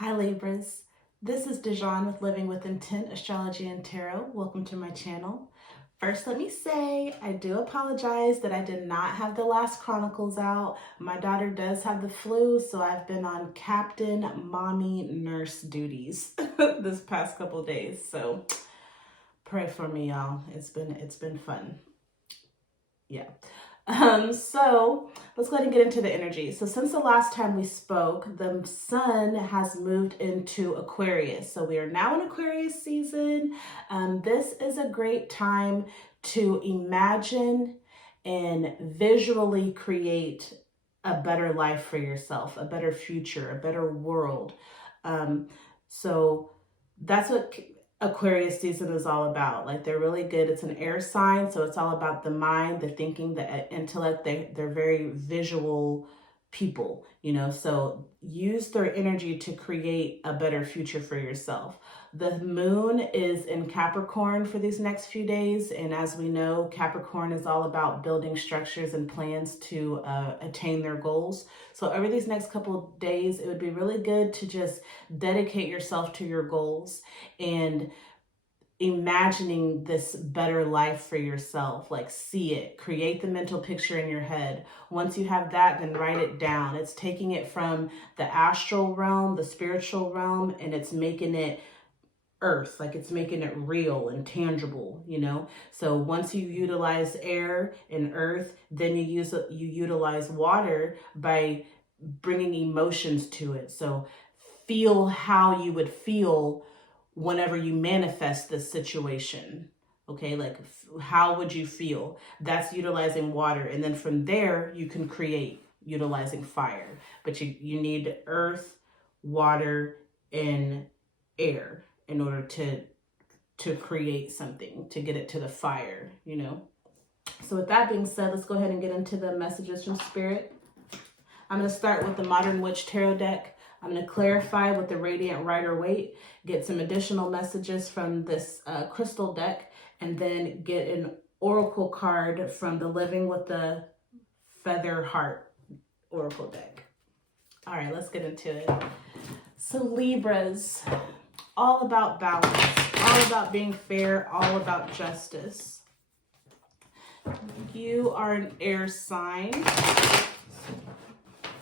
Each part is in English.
Hi Libras, this is Dijon with Living with Intent, Astrology and Tarot. Welcome to my channel. First, let me say I do apologize that I did not have the last Chronicles out. My daughter does have the flu, so I've been on Captain Mommy Nurse duties this past couple days. So pray for me, y'all. It's been fun. Yeah. So let's go ahead and get into the energy. So since the last time we spoke, the sun has moved into Aquarius. So we are now in Aquarius season. This is a great time to imagine and visually create a better life for yourself, a better future, a better world. So that's what Aquarius season is all about. Like, they're really good. It's an air sign, so it's all about the mind, the thinking, the intellect. They're very visual people, so use their energy to create a better future for yourself. The moon is in Capricorn for these next few days, and as we know, Capricorn is all about building structures and plans to attain their goals. So over these next couple of days, it would be really good to just dedicate yourself to your goals and imagining this better life for yourself. Like, see it, create the mental picture in your head. Once you have that, then write it down. It's taking it from the astral realm, the spiritual realm, and it's making it earth, like it's making it real and tangible, So once you utilize air and earth, then you utilize water by bringing emotions to it. So feel how you would feel whenever you manifest this situation. Okay, like how would you feel? That's utilizing water. And then from there, you can create utilizing fire. But you need earth, water, and air in order to create something, to get it to the fire, So with that being said, let's go ahead and get into the messages from Spirit. I'm going to start with the Modern Witch Tarot deck. I'm going to clarify with the Radiant Rider-Waite, get some additional messages from this crystal deck, and then get an oracle card from the Living with the Feather Heart oracle deck. All right, let's get into it. So Libras, all about balance, all about being fair, all about justice. You are an air sign.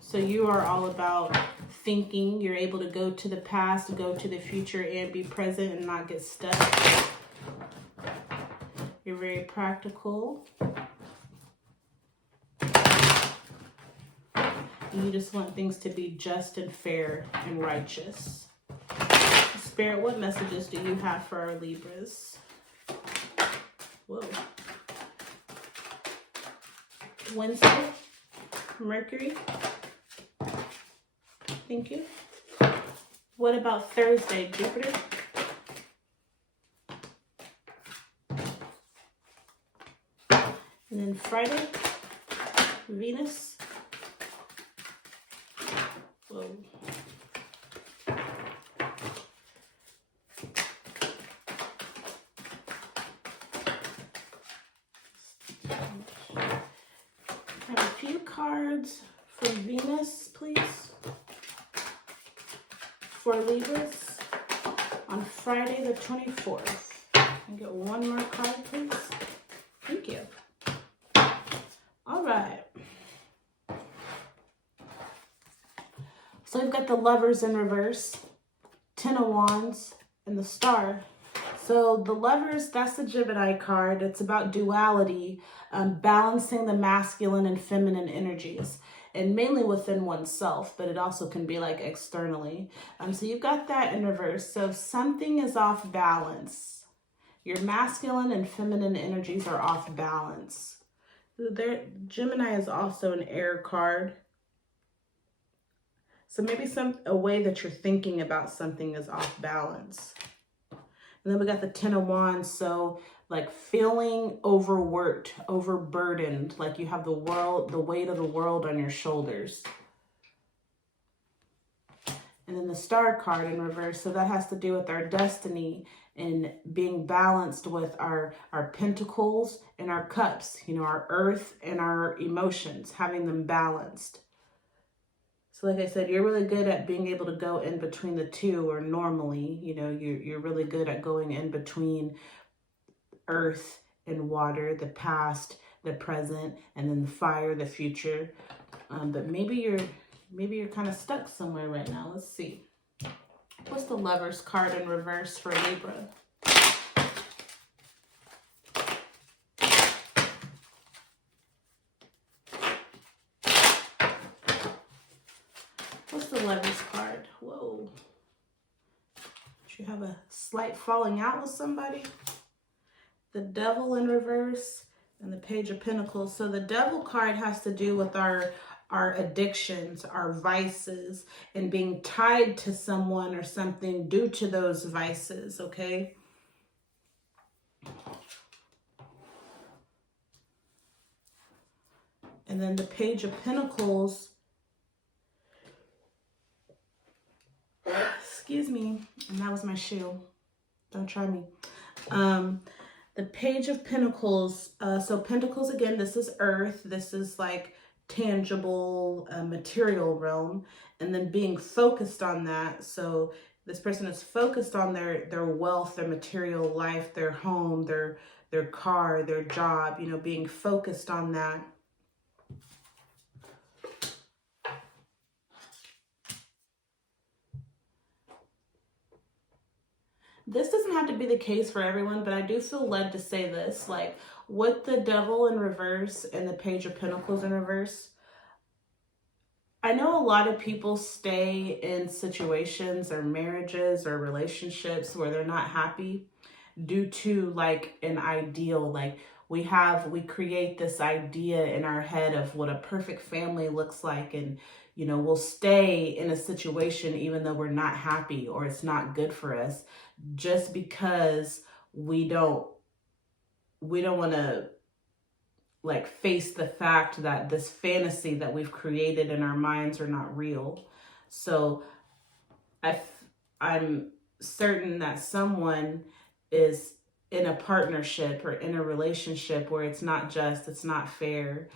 So you are all about thinking. You're able to go to the past, go to the future, and be present and not get stuck. You're very practical. You just want things to be just and fair and righteous. Spirit, what messages do you have for our Libras? Whoa. Wednesday, Mercury. Thank you. What about Thursday, Jupiter? And then Friday, Venus. Whoa. Have a few cards for Venus, please. For Libras on Friday the 24th. Can I get one more card, please? Thank you. All right. So we've got the Lovers in reverse, Ten of Wands, and the Star. So the Lovers, that's the Gemini card. It's about duality, balancing the masculine and feminine energies, and mainly within oneself, but it also can be like externally. So you've got that in reverse. So if something is off balance, your masculine and feminine energies are off balance. Gemini is also an air card. So maybe a way that you're thinking about something is off balance. And then we got the Ten of Wands, so like feeling overworked, overburdened, like you have the weight of the world on your shoulders. And then the Star card in reverse, so that has to do with our destiny and being balanced with our pentacles and our cups, our earth and our emotions, having them balanced. So like I said, you're really good at being able to go in between the two, or normally, you know, you're really good at going in between earth and water, the past, the present, and then the fire, the future. But maybe you're kind of stuck somewhere right now. Let's see. What's the Lovers card in reverse for Libra? What's the Lovers card? Whoa. Did you have a slight falling out with somebody? The Devil in reverse and the Page of Pentacles. So the Devil card has to do with our addictions, our vices, and being tied to someone or something due to those vices, okay? And then the Page of Pentacles, excuse me, and that was my shoe. Don't try me. The Page of Pentacles, so Pentacles, again, this is earth. This is like tangible, material realm, and then being focused on that. So this person is focused on their wealth, their material life, their home, their car, their job, you know, being focused on that. This doesn't have to be the case for everyone, but I do feel led to say this, like with the Devil in reverse and the Page of Pentacles in reverse, I know a lot of people stay in situations or marriages or relationships where they're not happy due to like an ideal. Like we create this idea in our head of what a perfect family looks like, and you know, we'll stay in a situation even though we're not happy or it's not good for us, just because we don't want to like face the fact that this fantasy that we've created in our minds are not real. So I'm certain that someone is in a partnership or in a relationship where it's not just, it's not fair,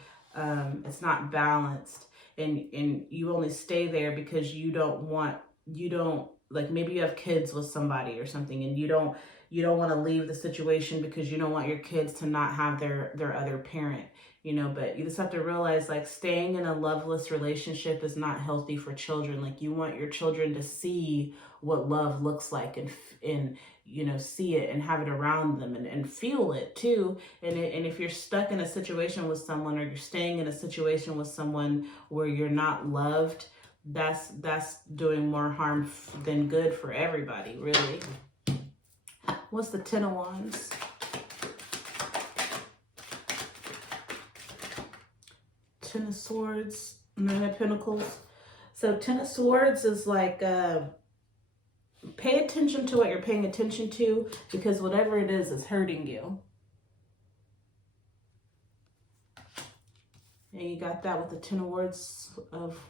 it's not balanced, and you only stay there because you don't like, maybe you have kids with somebody or something, and you don't want to leave the situation because you don't want your kids to not have their other parent, you know. But you just have to realize, like, staying in a loveless relationship is not healthy for children. Like, you want your children to see what love looks like, and you know, see it and have it around them, and feel it too. And if you're stuck in a situation with someone, or you're staying in a situation with someone where you're not loved, that's doing more harm than good for everybody, really. What's the Ten of Wands? Ten of Swords, Nine of Pentacles. So Ten of Swords is like, pay attention to what you're paying attention to, because whatever it is hurting you. And you got that with the Ten of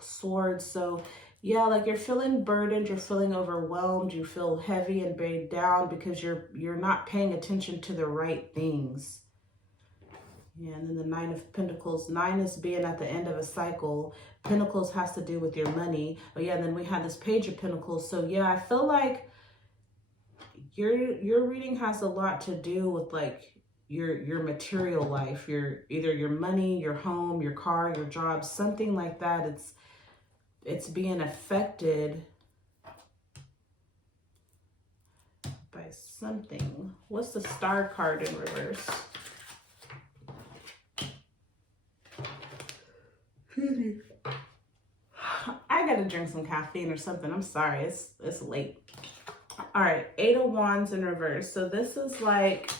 Swords. So yeah, like, you're feeling burdened, you're feeling overwhelmed, you feel heavy and weighed down because you're not paying attention to the right things. Yeah, and then the Nine of Pentacles. 9 is being at the end of a cycle. Pentacles has to do with your money. But yeah, and then we have this Page of Pentacles. So yeah, I feel like your reading has a lot to do with like your material life, either your money, your home, your car, your job, something like that. It's being affected by something. What's the Star card in reverse? I gotta drink some caffeine or something. I'm sorry, it's late. All right, Eight of Wands in reverse. So this is like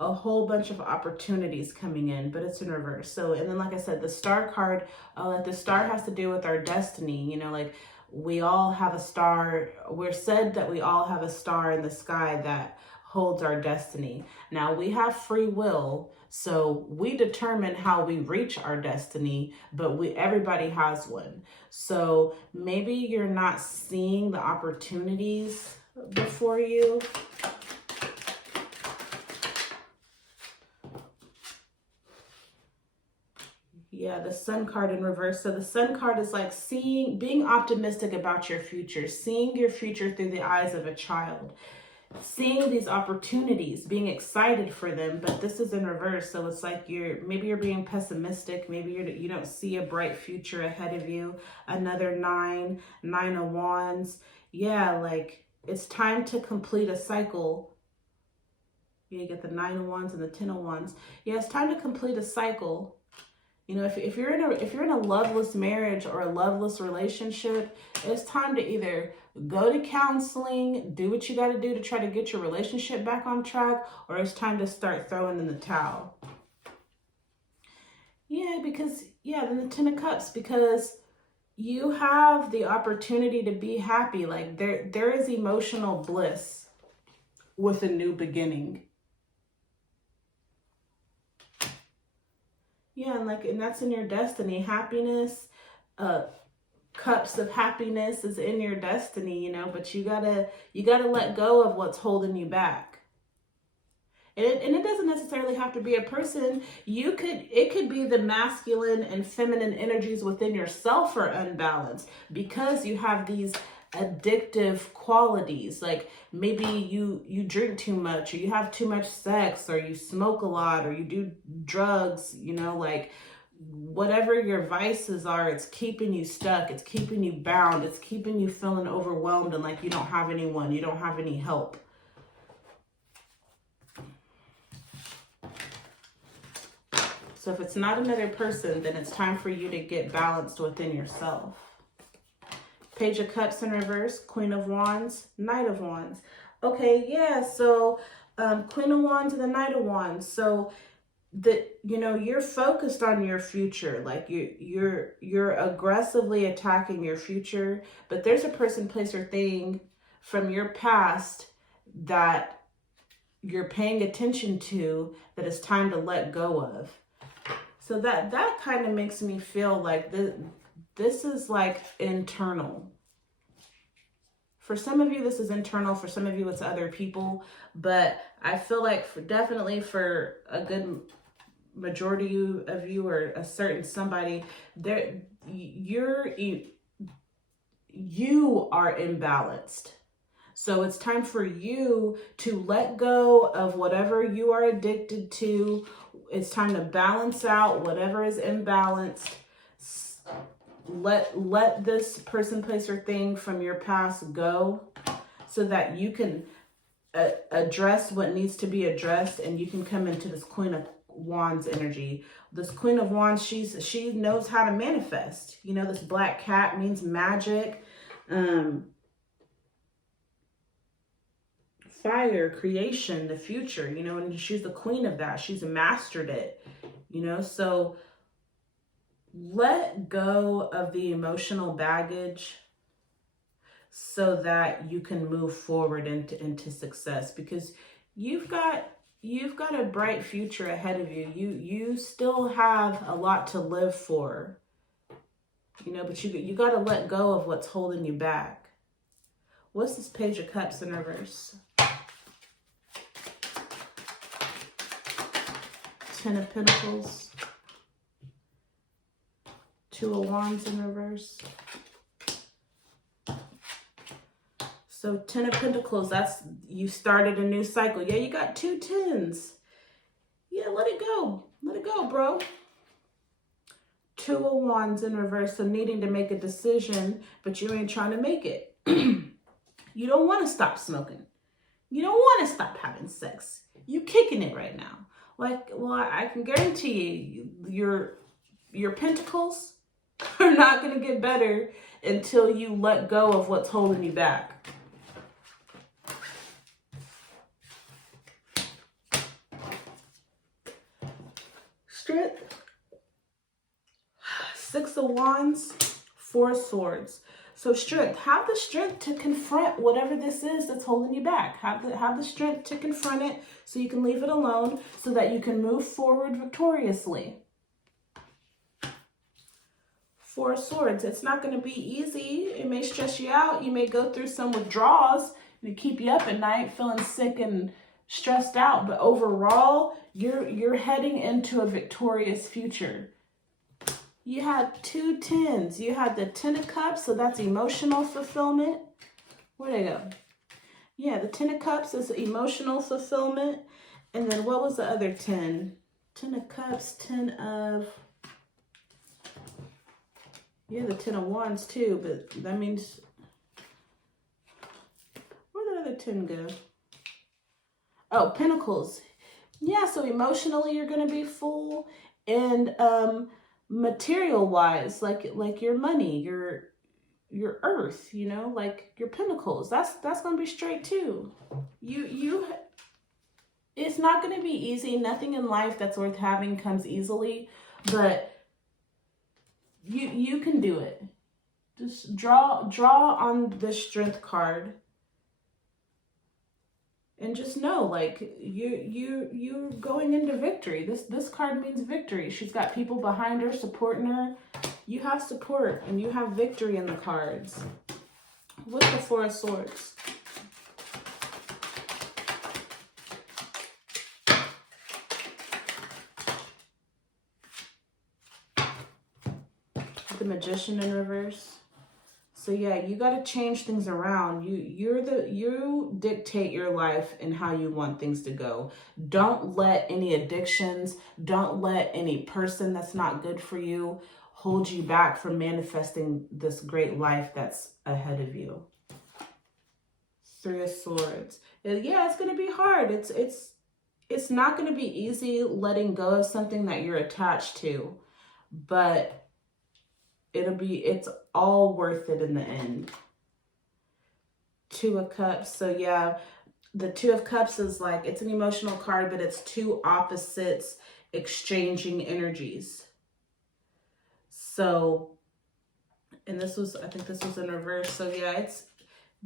a whole bunch of opportunities coming in, but it's in reverse. So, and then like I said, the Star card, like the star has to do with our destiny. You know, like we all have a star. We're said that we all have a star in the sky that holds our destiny. Now, we have free will, so we determine how we reach our destiny, but everybody has one. So maybe you're not seeing the opportunities before you. Yeah, the Sun card in reverse. So the Sun card is like being optimistic about your future, seeing your future through the eyes of a child, seeing these opportunities, being excited for them. But this is in reverse. So it's like maybe you're being pessimistic. Maybe you don't see a bright future ahead of you. Another nine of wands. Yeah, like it's time to complete a cycle. You get the 9 of wands and the 10 of wands. Yeah, it's time to complete a cycle. You know, if you're in a loveless marriage or a loveless relationship, it's time to either go to counseling, do what you got to do to try to get your relationship back on track, or it's time to start throwing in the towel. Yeah, then the 10 of Cups, because you have the opportunity to be happy. Like there is emotional bliss with a new beginning. Yeah, and that's in your destiny. Happiness, cups of happiness is in your destiny, you know, but you gotta let go of what's holding you back. And it doesn't necessarily have to be a person. It could be the masculine and feminine energies within yourself are unbalanced because you have these addictive qualities. Like maybe you drink too much, or you have too much sex, or you smoke a lot, or you do drugs, you know, like whatever your vices are, it's keeping you stuck, it's keeping you bound, it's keeping you feeling overwhelmed and like you don't have anyone, you don't have any help. So if it's not another person, then it's time for you to get balanced within yourself. Page of Cups in reverse, Queen of Wands, Knight of Wands. Okay, yeah, so Queen of Wands and the Knight of Wands. So you're focused on your future, like you're aggressively attacking your future, but there's a person, place, or thing from your past that you're paying attention to that it's time to let go of. So that kind of makes me feel like this is like internal. For some of you, this is internal. For some of you, it's other people. But I feel like definitely for a good majority of you, or a certain somebody, you are imbalanced. So it's time for you to let go of whatever you are addicted to. It's time to balance out whatever is imbalanced. Let this person, place, or thing from your past go so that you can address what needs to be addressed, and you can come into this Queen of Wands energy. This Queen of Wands, she knows how to manifest. You know, this black cat means magic, fire, creation, the future, you know, and she's the queen of that. She's mastered it, you know, so let go of the emotional baggage so that you can move forward into success, because you've got a bright future ahead of you. You still have a lot to live for, you know, but you got to let go of what's holding you back. What's this Page of Cups in reverse? 10 of Pentacles, 2 of Wands in reverse. So 10 of Pentacles, that's, you started a new cycle. Yeah, you got 2 tens. Yeah, let it go. Let it go, bro. 2 of Wands in reverse, so needing to make a decision, but you ain't trying to make it. You don't want to stop smoking. You don't want to stop having sex. You kicking it right now. Like, well, I can guarantee you, your pentacles are not going to get better until you let go of what's holding you back. Strength. 6 of Wands, 4 of Swords. So strength, have the strength to confront whatever this is that's holding you back. Have the strength to confront it so you can leave it alone, so that you can move forward victoriously. 4 of Swords, it's not going to be easy. It may stress you out. You may go through some withdrawals to keep you up at night feeling sick and stressed out. But overall, you're heading into a victorious future. You had 2 tens. You had the 10 of cups, so that's emotional fulfillment. Where'd I go? Yeah, the 10 of cups is emotional fulfillment. And then what was the other 10? 10 of cups, 10 of... Yeah, the 10 of wands too, but that means... Where'd the other 10 go? Oh, pentacles. Yeah, so emotionally you're going to be full. And material wise, like your money, your earth, you know, like your pentacles, that's going to be straight too. It's not going to be easy. Nothing in life that's worth having comes easily, but you can do it. Just draw on the strength card. And just know, like, you going into victory. This card means victory. She's got people behind her supporting her. You have support and you have victory in the cards. What's the Four of Swords? The Magician in reverse. So yeah, you got to change things around. You dictate your life and how you want things to go. Don't let any addictions, don't let any person that's not good for you hold you back from manifesting this great life that's ahead of you. Three of Swords. Yeah, it's going to be hard. It's not going to be easy letting go of something that you're attached to, but it's all worth it in the end. Two of Cups. So yeah, the Two of Cups is like, it's an emotional card, but it's two opposites exchanging energies. So, and this was, I think this was in reverse. So yeah, it's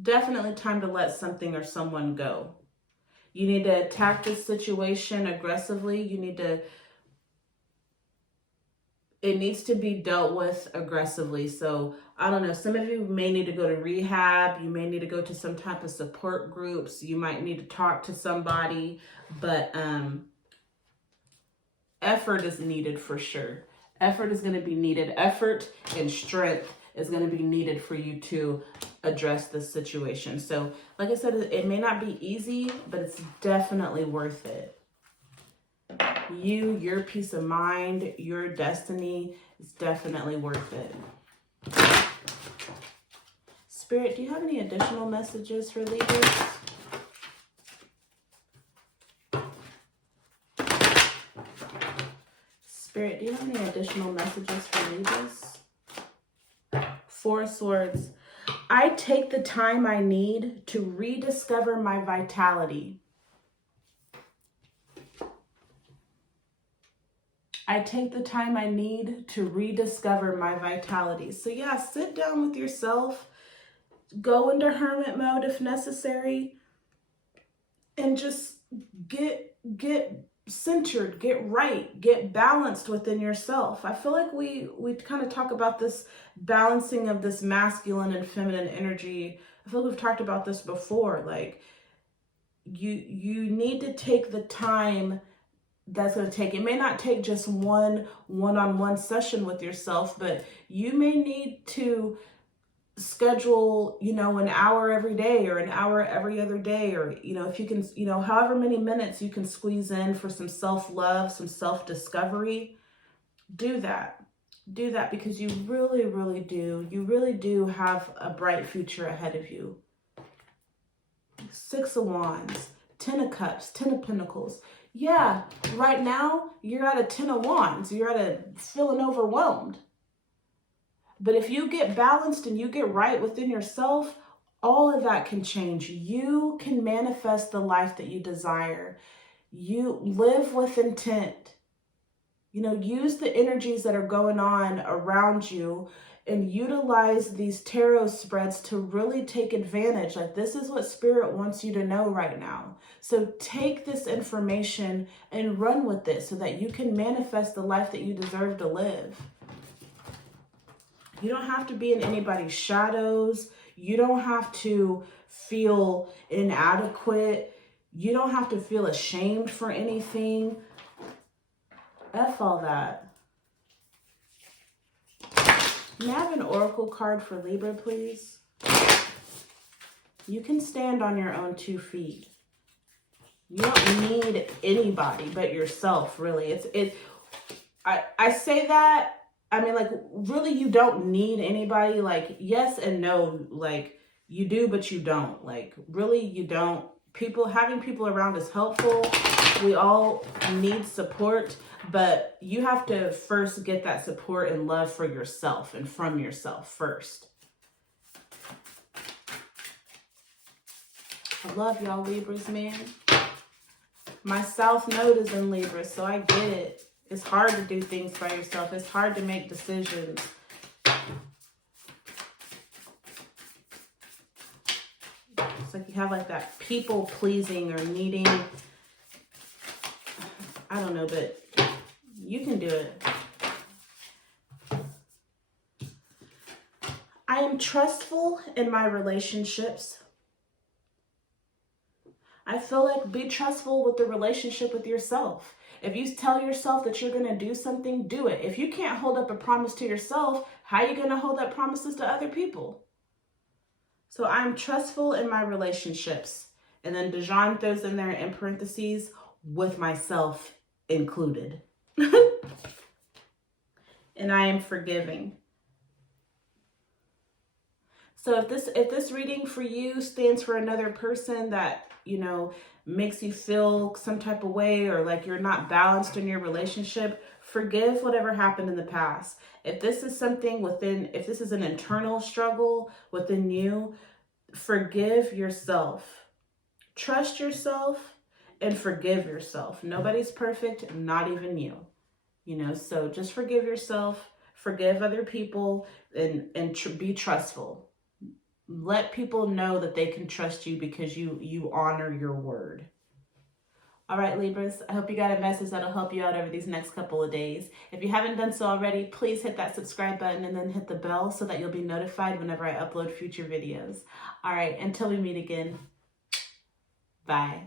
definitely time to let something or someone go. You need to attack this situation aggressively. It needs to be dealt with aggressively. So I don't know, some of you may need to go to rehab. You may need to go to some type of support groups. You might need to talk to somebody, but effort is needed for sure. Effort is going to be needed. Effort and strength is going to be needed for you to address this situation. So like I said, it may not be easy, but it's definitely worth it. Your peace of mind, your destiny is definitely worth it. Spirit, do you have any additional messages for Libras? Spirit, do you have any additional messages for Libras? Four of Swords. I take the time I need to rediscover my vitality. I take the time I need to rediscover my vitality. So yeah, sit down with yourself, go into hermit mode if necessary, and just get centered, get right, get balanced within yourself. I feel like we kind of talk about this balancing of this masculine and feminine energy. I feel like we've talked about this before. Like you need to take the time that's going to take. It may not take just one-on-one session with yourself, but you may need to schedule, an hour every day or an hour every other day, or, if you can, however many minutes you can squeeze in for some self-love, some self-discovery. Do that because you really, really do. You really do have a bright future ahead of you. Six of Wands, 10 of Cups, 10 of Pentacles. Yeah, right now you're at a 10 of Wands. You're at a feeling overwhelmed. But if you get balanced and you get right within yourself, all of that can change. You can manifest the life that you desire. You live with intent. Use the energies that are going on around you and utilize these tarot spreads to really take advantage. Like, this is what Spirit wants you to know right now. So take this information and run with it so that you can manifest the life that you deserve to live. You don't have to be in anybody's shadows. You don't have to feel inadequate. You don't have to feel ashamed for anything. F all that. May I have an oracle card for Libra, please? You can stand on your own 2 feet. You don't need anybody but yourself, really. I say that, I mean, like, really, you don't need anybody. Like, yes and no. Like, you do, but you don't. Like, really, you don't. Having people around is helpful. We all need support, but you have to first get that support and love for yourself and from yourself first. I love y'all Libras, man. My South Node is in Libra, so I get it. It's hard to do things by yourself. It's hard to make decisions. It's like you have like that people pleasing or needing, I don't know, but you can do it. I am trustful in my relationships. I feel like be trustful with the relationship with yourself. If you tell yourself that you're going to do something, do it. If you can't hold up a promise to yourself, how are you going to hold up promises to other people? So I'm trustful in my relationships. And then Dijon throws in there in parentheses, with myself included. And I am forgiving. So if this reading for you stands for another person that, you know, makes you feel some type of way, or like you're not balanced in your relationship, forgive whatever happened in the past. If this is something if this is an internal struggle within you, forgive yourself. Trust yourself and forgive yourself. Nobody's perfect, not even you. You know, so just forgive yourself, forgive other people, and be trustful. Let people know that they can trust you because you honor your word. All right, Libras, I hope you got a message that'll help you out over these next couple of days. If you haven't done so already, please hit that subscribe button and then hit the bell so that you'll be notified whenever I upload future videos. All right, until we meet again, bye.